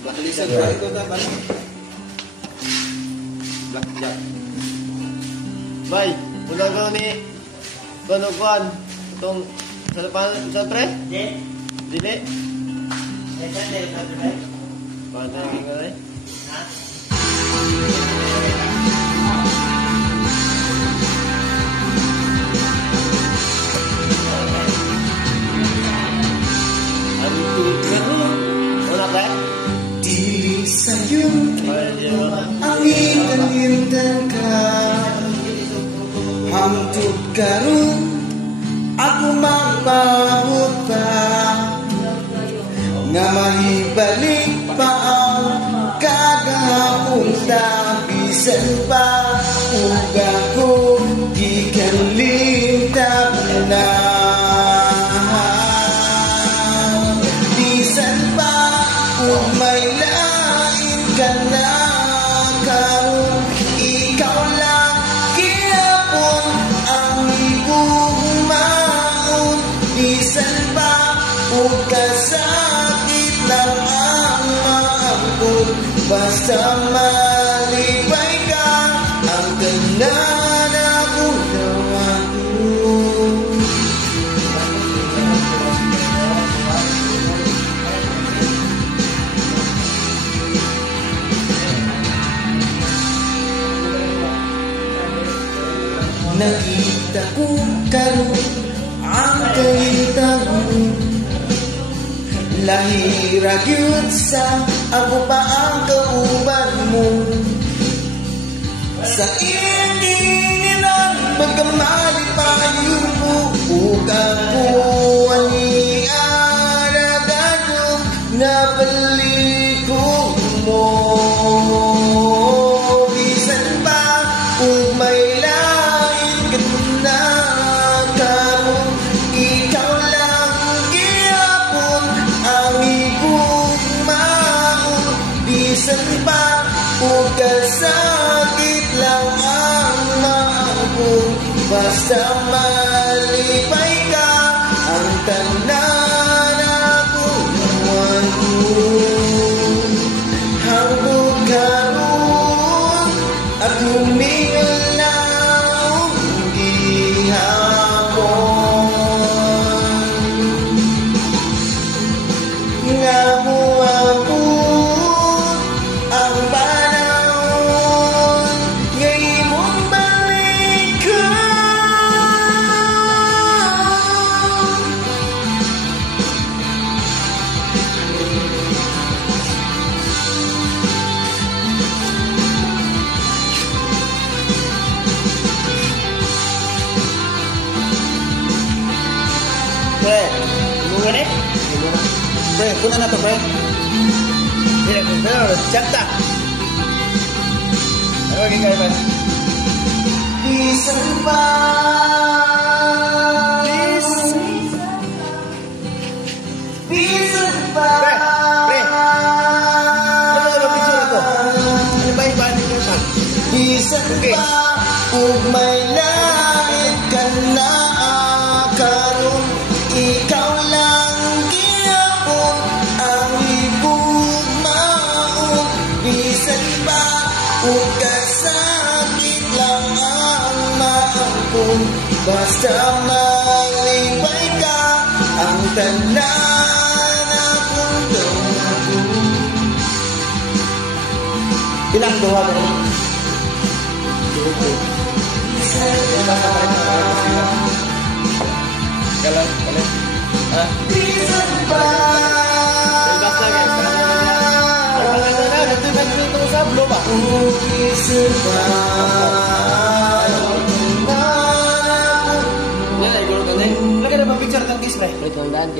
Blacklist ba ito dapat? Blackjack. Bay, ulang ko ni Konokuan. Itong sa pre? Dili? Paano yung nga eh? Una pre? Dili sa'yo ang ikalimtan ka. Hangtod karon ako magpabot pa, nga mahibalik pa ang kagapunta. Bisan pa ug ako gikan lintag na. Bisan pa ug may lain ka na karon, ikaw lang kinapon ang igugmaon. Bisan pa ug kasakit lang ang maangkot, basta malipay ka ang tanan ako naman ko. Nakita ko karon ang kahintang mo, lahira gyud sa ako pa ang kauban mo. Sa ininan pagkamali payo mo, ug ako ani aragadong na palikog mo. Bisan pa ug may lain ka na karon, ikaw lang gihapon ang igugmaon. Bisan pa ug kasakit lang ang maangkon, basta malipay ka ang tanan ako naman ko. Hangtod karon at humingal na ang gihapon, nga muabot ang panahon, nga imong balikan. Pre, tulungan eh? Pre, kuna na to pre. Pero, chapta! Ano yung kayo man? Bisan pa bisan pa Pre! Pre! Ano yung picture na to? Ano ba yung band nito pa? bisan Okay. pa ug may lain ka na karon, ikaw lang gihapon ang igugmaon. Bisan pa ug kasakit lang ang maangkon, basta malipay ka ang tanan akong gawin. Ilang duha ba? Kalang, ha? Bisan pa Bas na guys. Ano ba na? Ito yung sa blo ba? bisan pa Yan ay gulo ka na eh. Lagyan na ba picture ng kiss ba? Ito ang daan